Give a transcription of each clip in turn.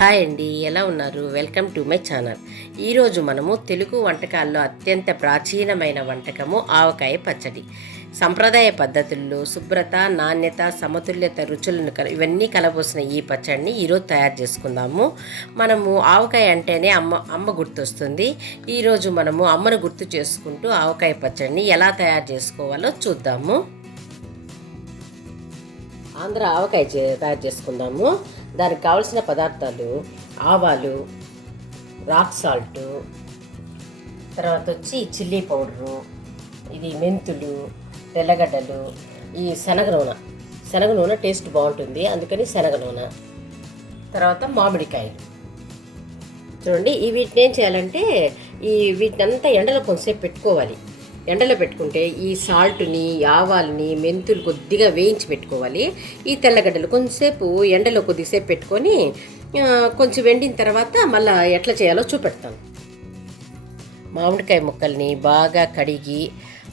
Hi అండి, ఎలా ఉన్నారు? Welcome to my channel. ఈరోజు మనము తెలుగు వంటకాల్లో అత్యంత ప్రాచీనమైన వంటకము ఆవకాయ పచ్చడి. సంప్రదాయ పద్ధతుల్లో శుభ్రత, నాణ్యత, సమతుల్యత రుచులను ఇవన్నీ కలబోసిన ఈ పచ్చడిని ఈరోజు తయారు చేసుకుందాము. మనము ఆవకాయ అంటేనే అమ్మ గుర్తొస్తుంది. ఈరోజు మనము అమ్మను గుర్తు చేసుకుంటూ ఆవకాయ పచ్చడిని ఎలా తయారు చేసుకోవాలో చూద్దాము. ఆంధ్ర ఆవకాయ తయారు చేసుకుందాము. దానికి కావలసిన పదార్థాలు: ఆవాలు, రాక్ సాల్ట్, తర్వాత వచ్చి చిల్లీ పౌడరు, ఇది మెంతులు, తెల్లగడ్డలు, ఈ శనగ నూనె టేస్ట్ బాగుంటుంది, అందుకని శనగ నూనె, తర్వాత మామిడికాయలు. చూడండి, వీటిని ఏం చేయాలంటే వీటిని అంతా ఎండలో కొంచెంసేపు పెట్టుకోవాలి. ఎండలో పెట్టుకుంటే ఈ సాల్ట్ని, ఆవాల్ని, మెంతులు కొద్దిగా వేయించి పెట్టుకోవాలి. ఈ తెల్లగడ్డలు కొంచెంసేపు ఎండలో కొద్దిసేపు పెట్టుకొని కొంచెం వెండిన తర్వాత మళ్ళీ ఎట్లా చేయాలో చూపెడతాను. మామిడికాయ ముక్కల్ని బాగా కడిగి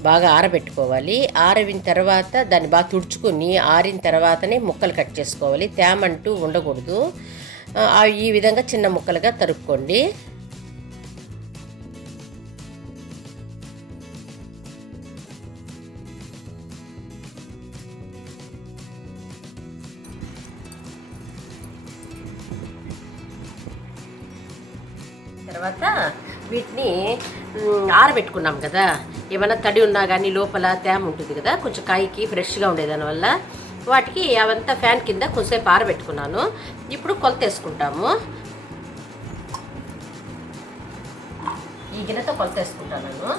బాగా ఆరబెట్టుకోవాలి. ఆరవిన తర్వాత దాన్ని బాగా తుడుచుకొని ఆరిన తర్వాతనే ముక్కలు కట్ చేసుకోవాలి. తేమంటూ ఉండకూడదు. ఈ విధంగా చిన్న ముక్కలుగా తరుక్కోండి. తర్వాత వీటిని ఆరబెట్టుకున్నాం కదా, ఏమైనా తడి ఉన్నా కానీ లోపల తేమ ఉంటుంది కదా, కొంచెం కాయకి ఫ్రెష్గా ఉండేదానివల్ల వాటికి అవంతా ఫ్యాన్ కింద కొంచెంసేపు ఆరబెట్టుకున్నాను. ఇప్పుడు కొలత వేసుకుంటాము. ఈ గిన్నెతో కొలత వేసుకుంటాను నేను.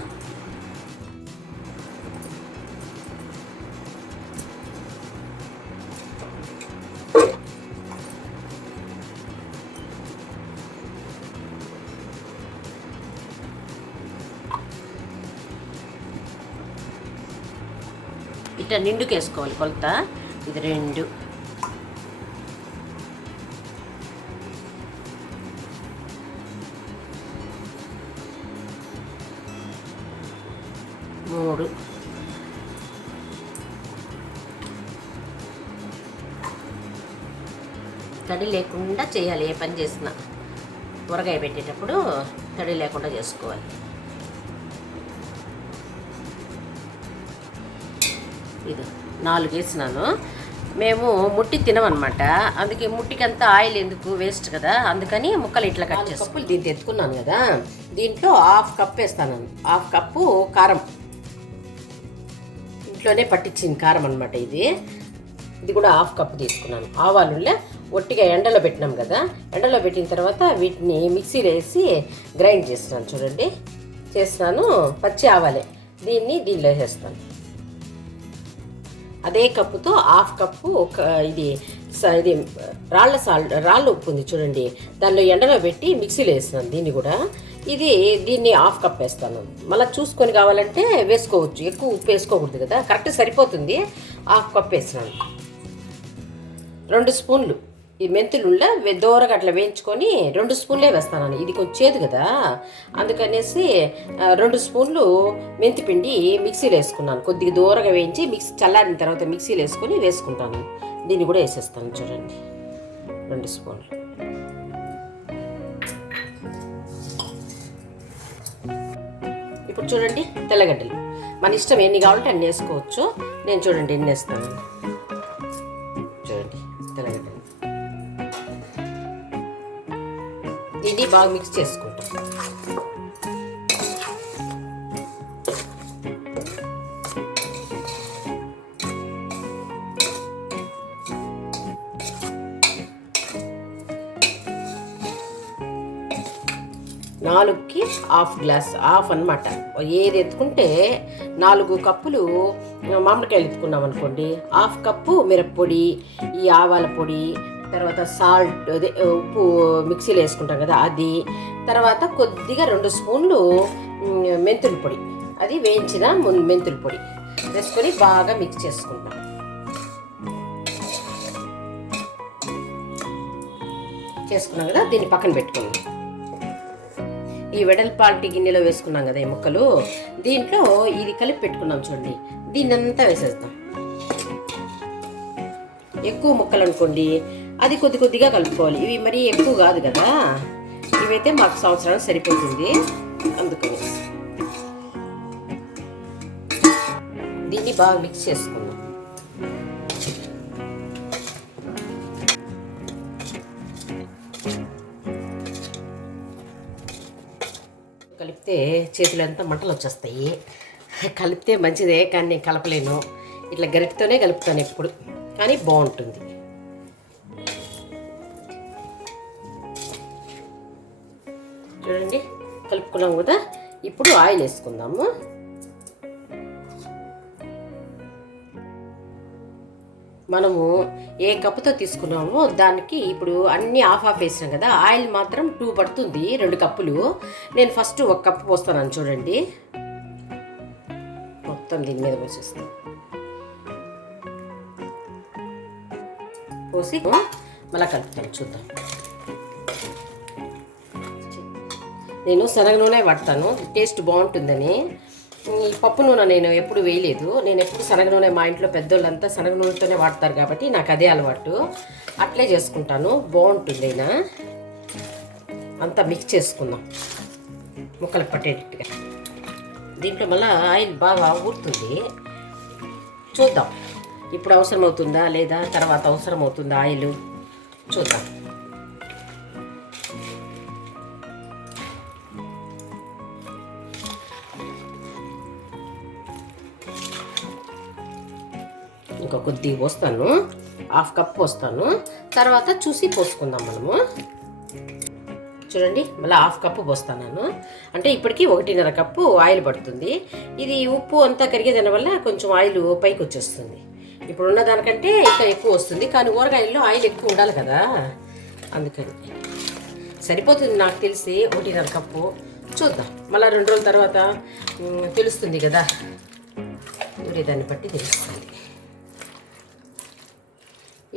ఇట్లా నిండుకు వేసుకోవాలి కొలత. ఇది 2, 3, తడి లేకుండా చేయాలి. ఏ పని చేసినా ఊరగాయ పెట్టేటప్పుడు తడి లేకుండా చేసుకోవాలి. ఇది 4 వేసినాను. మేము ముట్టి తినమన్నమాట, అందుకే ముట్టికంతా ఆయిల్ ఎందుకు వేస్ట్ కదా, అందుకని ముక్కలు ఇట్లా కట్ చేసుకో. దీంతో ఎత్తుకున్నాను కదా, దీంట్లో 1/2 కప్ వేస్తాను. 1/2 కప్పు కారం, ఇంట్లోనే పట్టించింది కారం అనమాట. ఇది కూడా 1/2 కప్పు తీసుకున్నాను. ఆవాలులే ఒట్టిగా ఎండలో పెట్టినాం కదా, ఎండలో పెట్టిన తర్వాత వీటిని మిక్సీలో వేసి గ్రైండ్ చేస్తున్నాను. చూడండి, చేస్తున్నాను. పచ్చి ఆవాలే, దీనిలో వేసేస్తాను. అదే కప్పుతో 1/2 కప్పు ఇది రాళ్ళ ఉప్పు ఉంది చూడండి, దానిలో ఎండలో పెట్టి మిక్సీలో వేస్తున్నాను. దీన్ని 1/2 కప్ వేస్తాను. మళ్ళీ చూసుకొని కావాలంటే వేసుకోవచ్చు, ఎక్కువ ఉప్పు వేసుకోకూడదు కదా, కరెక్ట్ సరిపోతుంది. 1/2 కప్ వేస్తున్నాను. 2 స్పూన్లు ఈ మెంతులు దోరగా అట్లా వేయించుకొని 2 స్పూన్లే వేస్తాను. ఇది కొంచెం చేదు కదా, అందుకనేసి 2 స్పూన్లు మెంతిపిండి మిక్సీలో వేసుకున్నాను. కొద్దిగా దోరగా వేయించి చల్లారిన తర్వాత మిక్సీలో వేసుకొని వేసుకుంటాను. దీన్ని కూడా వేసేస్తాను. చూడండి, 2 స్పూన్లు. ఇప్పుడు చూడండి, తెల్లగడ్డలు మన ఇష్టం, ఎన్ని కావాలంటే అన్ని వేసుకోవచ్చు. నేను చూడండి ఎన్ని వేస్తాను. చూడండి, తెల్లగడ్డలు దీన్ని బాగా మిక్స్ చేసుకుంటాం. నాలుగుకి 1/2 గ్లాస్, 1/2 అనమాట. ఏది ఎత్తుకుంటే 4 కప్పులు మామిడికాయలు ఎత్తుకున్నాం అనుకోండి, 1/2 కప్పు మిరప్పొడి, ఈ ఆవాల పొడి, తర్వాత సాల్ట్, అదే ఉప్పు మిక్సీలో వేసుకుంటాం కదా అది, తర్వాత కొద్దిగా 2 స్పూన్లు మెంతుల పొడి, అది వేయించిన మెంతుల పొడి వేసుకొని బాగా మిక్స్ చేసుకుంటాం. చేసుకున్నాం కదా, దీన్ని పక్కన పెట్టుకుందాం. ఈ వెడల్పాటి గిన్నెలో వేసుకున్నాం కదా ఈ ముక్కలు, దీంట్లో ఇది కలిపి పెట్టుకున్నాం చూడండి, దీన్నంతా వేసేద్దాం. ఎక్కువ ముక్కలు అనుకోండి అది కొద్ది కొద్దిగా కలుపుకోవాలి. ఇవి మరీ ఎక్కువ కాదు కదా, ఇవైతే మాకు సంవత్సరానికి సరిపోతుంది. అందుకని దీన్ని బాగా మిక్స్ చేసుకుందాం. కలిపితే చేతులంతా మంటలు వచ్చేస్తాయి. కలిపితే మంచిదే, కానీ నేను కలపలేను. ఇట్లా గరిటతోనే కలుపుతాను ఎప్పుడు, కానీ బాగుంటుంది. చూడండి కలుపుకున్నాం కదా. ఇప్పుడు ఆయిల్ వేసుకుందాము. మనము ఏ కప్పుతో తీసుకున్నామో దానికి ఇప్పుడు అన్నీ ఆఫ్ వేసినాం కదా. ఆయిల్ మాత్రం 2 పడుతుంది, 2 కప్పులు. నేను ఫస్ట్ 1 కప్పు పోస్తాను చూడండి. మొత్తం దీని మీద పోసేస్తాను. పోసి మళ్ళీ కలుపుతాను. చూద్దాం. నేను శనగ నూనె వాడతాను, టేస్ట్ బాగుంటుందని. ఈ పప్పు నూనె నేను ఎప్పుడు వేయలేదు. నేను ఎప్పుడు శనగ నూనె, మా ఇంట్లో పెద్దోళ్ళంతా శనగ నూనెతోనే వాడతారు కాబట్టి నాకు అదే అలవాటు. అట్లే చేసుకుంటాను, బాగుంటుంది. అయినా అంతా మిక్స్ చేసుకుందాం ముక్కలు పట్టేటట్టుగా. దీంట్లో మళ్ళీ ఆయిల్ బాగా ఊరుతుంది. చూద్దాం ఇప్పుడు అవసరం అవుతుందా లేదా, తర్వాత అవసరం అవుతుందా ఆయిల్ చూద్దాం. ఇంకా కొద్దిగా పోస్తాను, 1/2 కప్ పోస్తాను. తర్వాత చూసి పోసుకుందాం మనము. చూడండి మళ్ళీ 1/2 కప్పు పోస్తాను. అంటే ఇప్పటికీ 1.5 కప్పు ఆయిల్ పడుతుంది. ఇది ఉప్పు అంతా కరిగేదాని వల్ల కొంచెం ఆయిల్ పైకి వచ్చేస్తుంది. ఇప్పుడు ఉన్న దానికంటే ఇంకా ఎక్కువ వస్తుంది, కానీ ఊరగాయల్లో ఆయిల్ ఎక్కువ ఉండాలి కదా, అందుకని సరిపోతుంది నాకు తెలిసి 1.5 కప్పు. చూద్దాం మళ్ళీ 2 రోజుల తర్వాత తెలుస్తుంది కదా, దాన్ని బట్టి తెలుస్తుంది.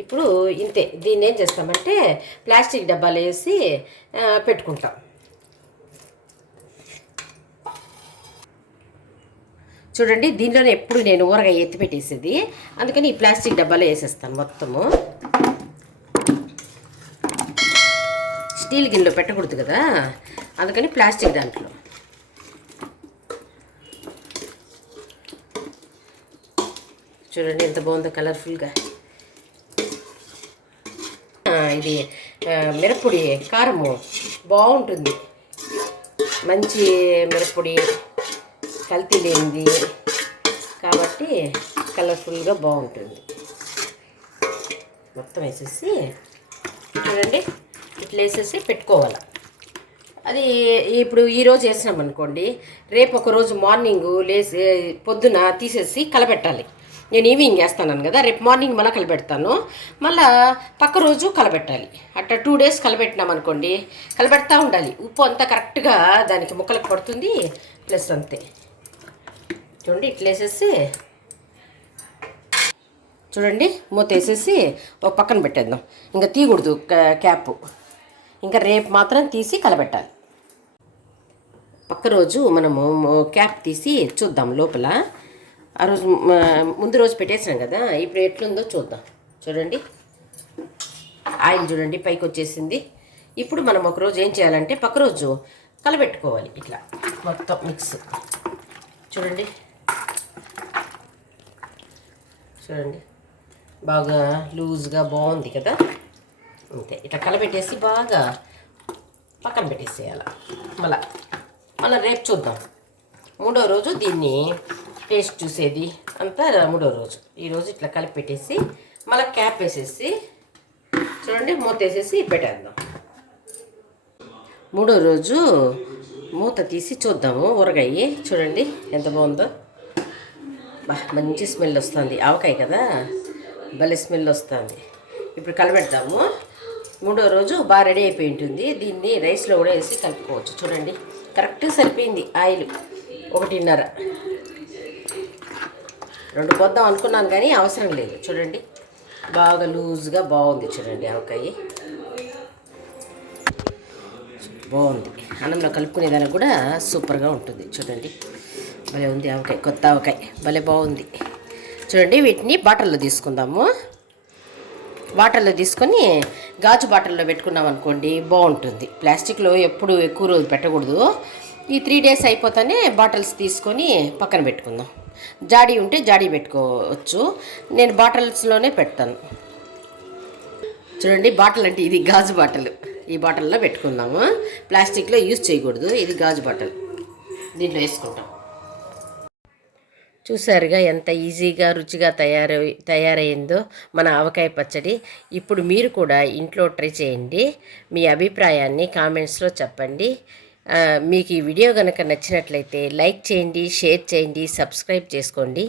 ఇప్పుడు ఇంతే. దీన్ని ఏం చేస్తామంటే ప్లాస్టిక్ డబ్బాలు వేసి పెట్టుకుంటాం. చూడండి దీనిలోనే ఎప్పుడు నేను ఊరగాయ ఎత్తి పెట్టేసేది, అందుకని ఈ ప్లాస్టిక్ డబ్బాలో వేసేస్తాను మొత్తము. స్టీల్ గిన్నెలో పెట్టకూడదు కదా, అందుకని ప్లాస్టిక్ దాంట్లో. చూడండి ఎంత బాగుందో కలర్ఫుల్గా. ఇది మిరప్పొడి కారము బాగుంటుంది, మంచి మిరప్పొడి, కల్తీ లేనిది కాబట్టి కలర్ఫుల్గా బాగుంటుంది. మొత్తం వేసేసి చూడండి ఇట్లా వేసేసి పెట్టుకోవాలి. అది ఇప్పుడు ఈరోజు వేసినాం అనుకోండి, రేపు ఒకరోజు మార్నింగ్ లేసి పొద్దున తీసేసి కలపెట్టాలి. నేను ఈవినింగ్ వేస్తాను కదా, రేపు మార్నింగ్ మళ్ళీ కలపెడతాను, మళ్ళీ పక్క రోజు కలపెట్టాలి. అట్లా 2 డేస్ కలపెట్టినాం అనుకోండి, కలపెడతా ఉండాలి. ఉప్పు అంతా కరెక్ట్గా దానికి ముక్కలకు పడుతుంది. ప్లస్ అంతే. చూడండి ఇట్లా వేసేసి చూడండి మూత వేసేసి ఒక పక్కన పెట్టేద్దాం. ఇంకా తీయకూడదు క్యాప్. ఇంకా రేపు మాత్రం తీసి కలపెట్టాలి. పక్క రోజు మనము క్యాప్ తీసి చూద్దాం లోపల. ఆ రోజు ముందు రోజు పెట్టేసాం కదా, ఇప్పుడు ఎట్లుందో చూద్దాం. చూడండి ఆయిల్ చూడండి పైకి వచ్చేసింది. ఇప్పుడు మనం ఒకరోజు ఏం చేయాలంటే పక్క రోజు కలబెట్టుకోవాలి. ఇట్లా మొత్తం మిక్స్. చూడండి చూడండి బాగా లూజ్గా బాగుంది కదా. అంతే, ఇట్లా కలబెట్టేసి బాగా పక్కన పెట్టేసేయాలి. మళ్ళీ రేపు చూద్దాం. 3వ రోజు దీన్ని టేస్ట్ చూసేది అంతా 3వ రోజు. ఈరోజు ఇట్లా కలిపి పెట్టేసి మళ్ళీ క్యాప్ వేసేసి చూడండి మూత వేసేసి పెట్టేద్దాం. 3వ రోజు మూత తీసి చూద్దాము ఊరగాయ. చూడండి ఎంత బాగుందో, మంచి స్మెల్ వస్తుంది. ఆవకాయ కదా, భలే స్మెల్ వస్తుంది. ఇప్పుడు కలబెడతాము. 3వ రోజు బాగా రెడీ అయిపోయి ఉంటుంది. దీన్ని రైస్లో కూడా వేసి కలుపుకోవచ్చు. చూడండి కరెక్ట్గా సరిపోయింది ఆయిల్. 1.5 2 పోద్దాం అనుకున్నాను కానీ అవసరం లేదు. చూడండి బాగా లూజ్గా బాగుంది. చూడండి ఆవకాయ బాగుంది. అన్నంలో కలుపుకునేదానికి కూడా సూపర్గా ఉంటుంది. చూడండి భలే ఉంది ఆవకాయ, కొత్త ఆవకాయ భలే బాగుంది. చూడండి వీటిని బాటిల్లో తీసుకుందాము. బాటిల్లో తీసుకొని గాజు బాటిల్లో పెట్టుకున్నాం అనుకోండి బాగుంటుంది. ప్లాస్టిక్లో ఎప్పుడు ఎక్కువ రోజు పెట్టకూడదు. ఈ 3 డేస్ అయిపోతానే బాటిల్స్ తీసుకొని పక్కన పెట్టుకుందాం. జాడీ ఉంటే జాడీ పెట్టుకోవచ్చు. నేను బాటిల్స్లోనే పెడతాను. చూడండి, బాటిల్ అంటే ఇది గాజు బాటిల్. ఈ బాటిల్లో పెట్టుకుందాము. ప్లాస్టిక్లో యూజ్ చేయకూడదు. ఇది గాజు బాటిల్, దీంట్లో వేసుకుంటాం. చూసారుగా ఎంత ఈజీగా రుచిగా తయారైందో మన ఆవకాయ పచ్చడి. ఇప్పుడు మీరు కూడా ఇంట్లో ట్రై చేయండి. మీ అభిప్రాయాన్ని కామెంట్స్లో చెప్పండి. మీకు ఈ వీడియో కనుక నచ్చినట్లయితే లైక్ చేయండి, షేర్ చేయండి, సబ్స్క్రైబ్ చేసుకోండి.